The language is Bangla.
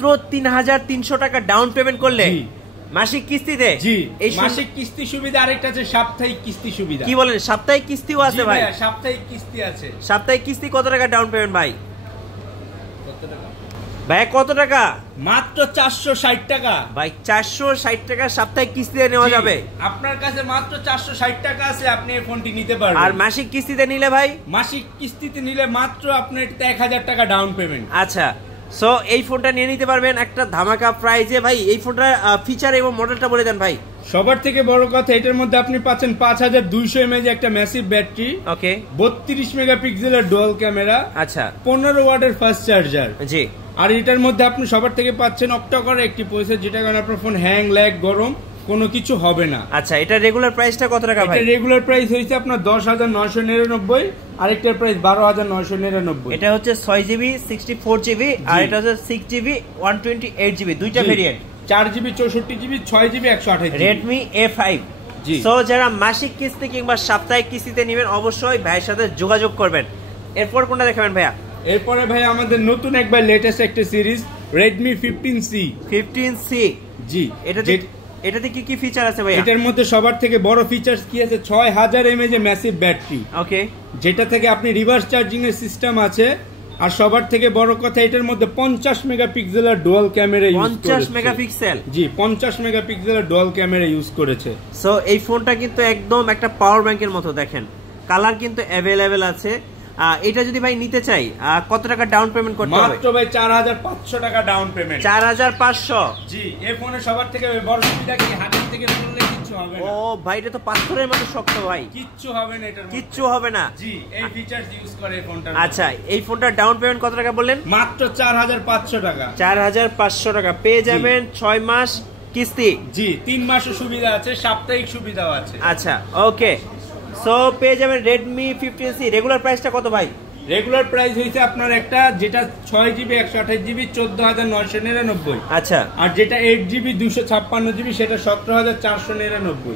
মাত্র 3300 টাকা ডাউন পেমেন্ট করলে মাসিক কিস্তিতে। জি, এই মাসিক কিস্তি সুবিধা, আরেকটা আছে সাপ্তাহিক কিস্তি সুবিধা। কি বলেন, সাপ্তাহিক কিস্তিও আছে ভাই? সাপ্তাহিক কিস্তি আছে। সাপ্তাহিক কিস্তি কত টাকা ডাউন পেমেন্ট ভাই? কত টাকা ভাই? কত টাকা? মাত্র 460 টাকা ভাই। 460 টাকা সাপ্তাহিক কিস্তিতে নেওয়া যাবে। আপনার কাছে মাত্র 460 টাকা আছে, আপনি এই ফোনটি নিতে পারবেন। আর মাসিক কিস্তিতে নিলে ভাই? মাসিক কিস্তিতে নিলে মাত্র আপনার 1000 টাকা ডাউন পেমেন্ট। আচ্ছা, সো এই ফোনটা নিয়ে নিতে পারবেন একটা ধামাকা প্রাইজে। ভাই এই ফোনটার ফিচার এবং মডেলটা বলে দেন ভাই। সবার থেকে বড় কথা, এটার মধ্যে আপনি পাচ্ছেন 5200 mAh একটা ম্যাসিভ ব্যাটারি, ওকে, 32 মেগাপিক্সেলের ডুয়াল ক্যামেরা, আচ্ছা, 15 ওয়াটের ফাস্ট চার্জার। জি। আর এটার মধ্যে আপনি সবার থেকে পাচ্ছেন অক্টা-কোর একটি প্রসেসর, যেটা কারণে আপনার ফোন হ্যাং, ল্যাগ, গরম কোনো কিছু হবে না। আচ্ছা, এটা রেগুলার প্রাইসটা কত টাকা ভাই? এটা রেগুলার প্রাইস হইছে আপনার 10999, আরেকটার প্রাইস 12999। এটা হচ্ছে 6GB 64GB আর এটা হচ্ছে 6GB 128GB, দুইটা variant, 4GB 64GB 6GB 128GB, Redmi A5। জি। সো যারা মাসিক কিস্তি কিংবা সাপ্তাহিক কিস্তিতে নেবেন অবশ্যই ভাইয়ের সাথে যোগাযোগ করবেন। এরপর কোনটা দেখাবেন ভাইয়া? এরপরে ভাই আমাদের নতুন একবার লেটেস্ট একটা সিরিজ Redmi 15C। 15C, জি। এটাতে কি কি ফিচার আছে ভাই? এটার মধ্যে সবার থেকে বড় ফিচারস কি আছে? 6000 mAh ম্যাসিভ ব্যাটারি, ওকে, যেটা থেকে আপনি রিভার্স চার্জিং এর সিস্টেম আছে। আর সবার থেকে বড় কথা, এটার মধ্যে 50 মেগাপিক্সেলের ডুয়াল ক্যামেরা ইউজ করেছে। 50 মেগাপিক্সেল? জি, 50 মেগাপিক্সেলের ডুয়াল ক্যামেরা ইউজ করেছে। সো এই ফোনটা কিন্তু একদম একটা পাওয়ার ব্যাংকের মতো। দেখেন কালার কিন্তু अवेलेबल আছে। এটা যদি ভাই নিতে চাই কত টাকা ডাউন পেমেন্ট করতে হবে? মাত্র ভাই 4500 টাকা ডাউন পেমেন্ট। 4500? জি। এই ফোনে সবার থেকে বড় সুবিধা কি, হাতের থেকে পড়লে কিচ্ছু হবে না। ও ভাই, এটা তো পাথরের মতো শক্ত ভাই। কিচ্ছু হবে না এটার মধ্যে, কিচ্ছু হবে না। জি, এই ফিচারস ইউজ করে এই ফোনটা। আচ্ছা, এই ফোনটার ডাউন পেমেন্ট কত টাকা বললেন? মাত্র 4500 টাকা। 4500 টাকা পেয়ে যাবেন 6 মাস কিস্তি। জি, 3 মাসের সুবিধা আছে, সাপ্তাহিক সুবিধাও আছে। আচ্ছা, ওকে। সো পেয়ে যাবেন Redmi 15C। রেগুলার প্রাইসটা কত ভাই? রেগুলার প্রাইস হইছে আপনার একটা, যেটা 6GB 128GB 14999। আচ্ছা। আর যেটা 8GB 256GB সেটা 17499।